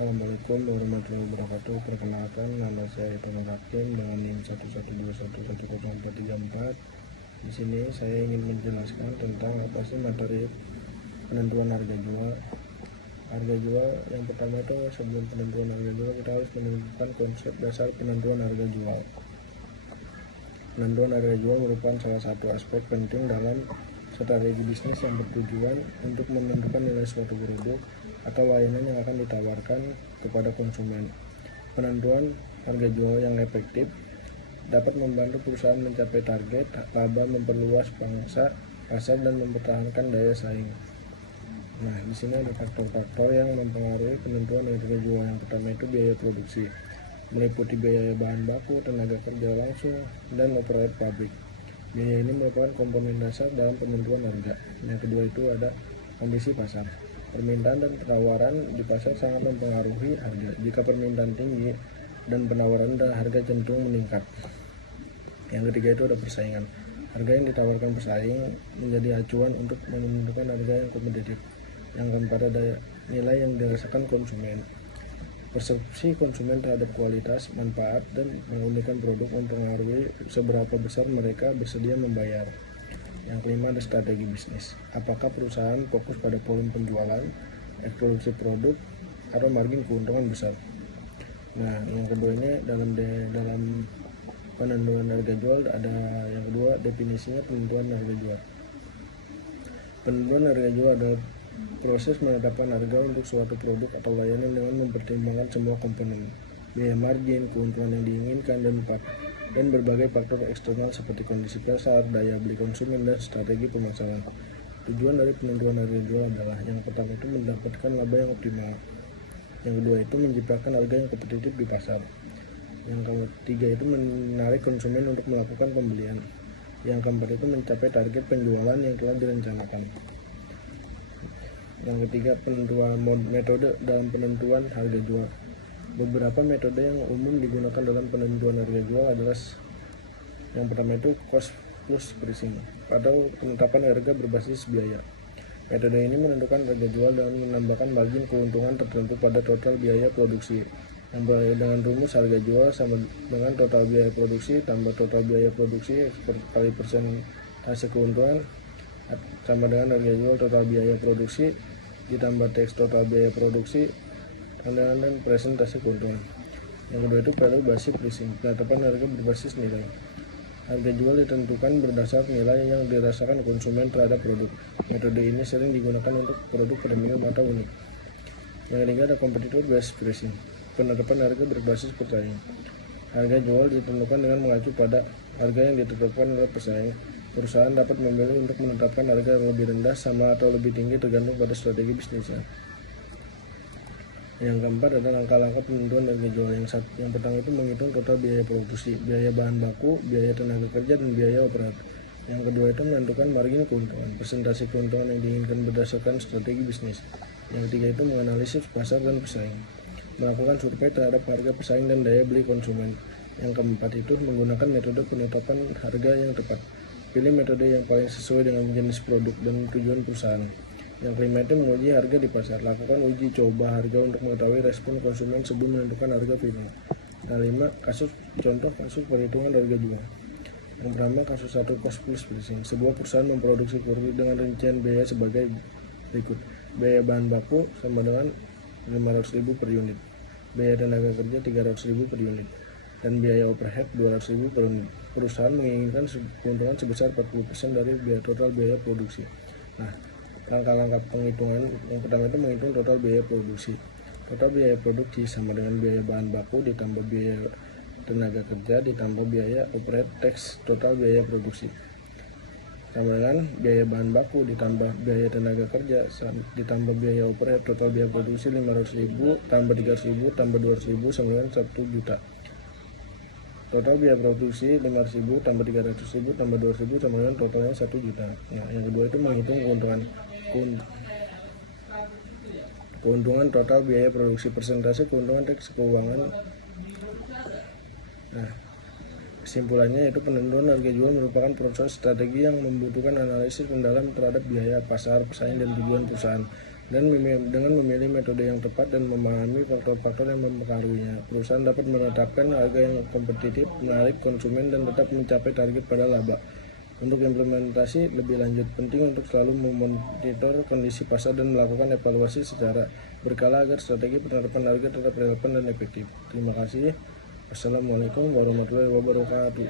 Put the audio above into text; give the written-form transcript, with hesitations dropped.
Assalamualaikum warahmatullahi wabarakatuh. Perkenalkan, nama saya Ibnu Hakim dengan NIM 112110434. Di sini saya ingin menjelaskan tentang apa sih materi penentuan harga jual. Harga jual yang pertama itu, sebelum penentuan harga jual kita harus menentukan konsep dasar penentuan harga jual. Penentuan harga jual merupakan salah satu aspek penting dalam strategi bisnis yang bertujuan untuk menentukan nilai suatu produk atau layanan yang akan ditawarkan kepada konsumen. Penentuan harga jual yang efektif dapat membantu perusahaan mencapai target laba, memperluas pangsa pasar, dan mempertahankan daya saing. Nah, di sini ada faktor-faktor yang mempengaruhi penentuan harga jual. Yang pertama itu biaya produksi, meliputi biaya bahan baku, tenaga kerja langsung, dan overhead pabrik. Biaya ini merupakan komponen dasar dalam penentuan harga. Yang kedua itu ada kondisi pasar. Permintaan dan penawaran di pasar sangat mempengaruhi harga. Jika permintaan tinggi dan penawaran rendah, harga cenderung meningkat. Yang ketiga itu ada persaingan. Harga yang ditawarkan pesaing menjadi acuan untuk menentukan harga yang kompetitif. Yang keempat ada nilai yang dirasakan konsumen. Persepsi konsumen terhadap kualitas, manfaat, dan keunikan produk mempengaruhi seberapa besar mereka bersedia membayar. Yang kelima ada strategi bisnis. Apakah perusahaan fokus pada volume penjualan, eksklusi produk, atau margin keuntungan besar? Nah, yang kedua ini dalam penentuan harga jual ada yang kedua definisinya penentuan harga jual. Penentuan harga jual adalah proses menetapkan harga untuk suatu produk atau layanan dengan mempertimbangkan semua komponen, biaya margin, keuntungan yang diinginkan, dan berbagai faktor eksternal seperti kondisi pasar, daya beli konsumen, dan strategi pemasaran. Tujuan dari penentuan harga jual adalah yang pertama itu mendapatkan laba yang optimal. Yang kedua itu menciptakan harga yang kompetitif di pasar. Yang ketiga itu menarik konsumen untuk melakukan pembelian. Yang keempat itu mencapai target penjualan yang telah direncanakan. Yang ketiga, penentuan metode dalam penentuan harga jual. Beberapa metode yang umum digunakan dalam penentuan harga jual adalah yang pertama itu cost plus pricing atau penetapan harga berbasis biaya. Metode ini menentukan harga jual dengan menambahkan margin keuntungan tertentu pada total biaya produksi. Yang berbeda dengan rumus harga jual sama dengan total biaya produksi tambah total biaya produksi kali persentase keuntungan sama dengan harga jual total biaya produksi ditambah teks total biaya produksi dan presentasi keuntungan. Yang kedua itu value-based pricing, penetapan harga berbasis nilai. Harga jual ditentukan berdasar nilai yang dirasakan konsumen terhadap produk. Metode ini sering digunakan untuk produk premium atau unik. Yang ketiga ada competitor-based pricing, penetapan harga berbasis persaing. Harga jual ditentukan dengan mengacu pada harga yang ditetapkan oleh pesaing. Perusahaan dapat memilih untuk menetapkan harga yang lebih rendah, sama, atau lebih tinggi tergantung pada strategi bisnisnya. Yang keempat adalah langkah-langkah penentuan harga jual. Yang pertama itu menghitung total biaya produksi, biaya bahan baku, biaya tenaga kerja, dan biaya operator. Yang kedua itu menentukan margin keuntungan, presentasi keuntungan yang diinginkan berdasarkan strategi bisnis. Yang ketiga itu menganalisis pasar dan pesaing, melakukan survei terhadap harga pesaing dan daya beli konsumen. Yang keempat itu menggunakan metode penetapan harga yang tepat. Pilih metode yang paling sesuai dengan jenis produk dan tujuan perusahaan. Yang kelima itu menguji harga di pasar. Lakukan uji coba harga untuk mengetahui respon konsumen sebelum menentukan harga final. Yang lima, contoh kasus perhitungan harga jual. Yang pertama, kasus 1 cost plus pricing. Sebuah perusahaan memproduksi produk dengan rincian biaya sebagai berikut. Biaya bahan baku sama dengan 500.000 per unit. Biaya tenaga kerja 300.000 per unit. Dan biaya overhead 200.000 per unit. Perusahaan menginginkan keuntungan sebesar 40% dari total biaya produksi. Nah, langkah-langkah penghitungan yang pertama itu menghitung total biaya produksi. Total biaya produksi sama dengan biaya bahan baku ditambah biaya tenaga kerja ditambah biaya overhead tax total biaya produksi. Sama dengan biaya bahan baku ditambah biaya tenaga kerja ditambah biaya overhead total biaya produksi 500.000 tambah 300.000 tambah 200.000 sama dengan 1 juta. Total biaya produksi 500.000 tambah 300.000 tambah 200.000 sama dengan totalnya 1 juta. Nah, yang kedua itu menghitung keuntungan total biaya produksi, persentase keuntungan teks keuangan. Nah, kesimpulannya yaitu penentuan harga jual merupakan proses strategi yang membutuhkan analisis mendalam terhadap biaya, pasar, pesaing, dan tujuan perusahaan. Dengan memilih metode yang tepat dan memahami faktor-faktor yang mempengaruhinya, perusahaan dapat menetapkan harga yang kompetitif, menarik konsumen, dan tetap mencapai target pada laba. Untuk implementasi lebih lanjut, penting untuk selalu memonitor kondisi pasar dan melakukan evaluasi secara berkala agar strategi penerapan harga tetap relevan dan efektif. Terima kasih. Wassalamualaikum warahmatullahi wabarakatuh.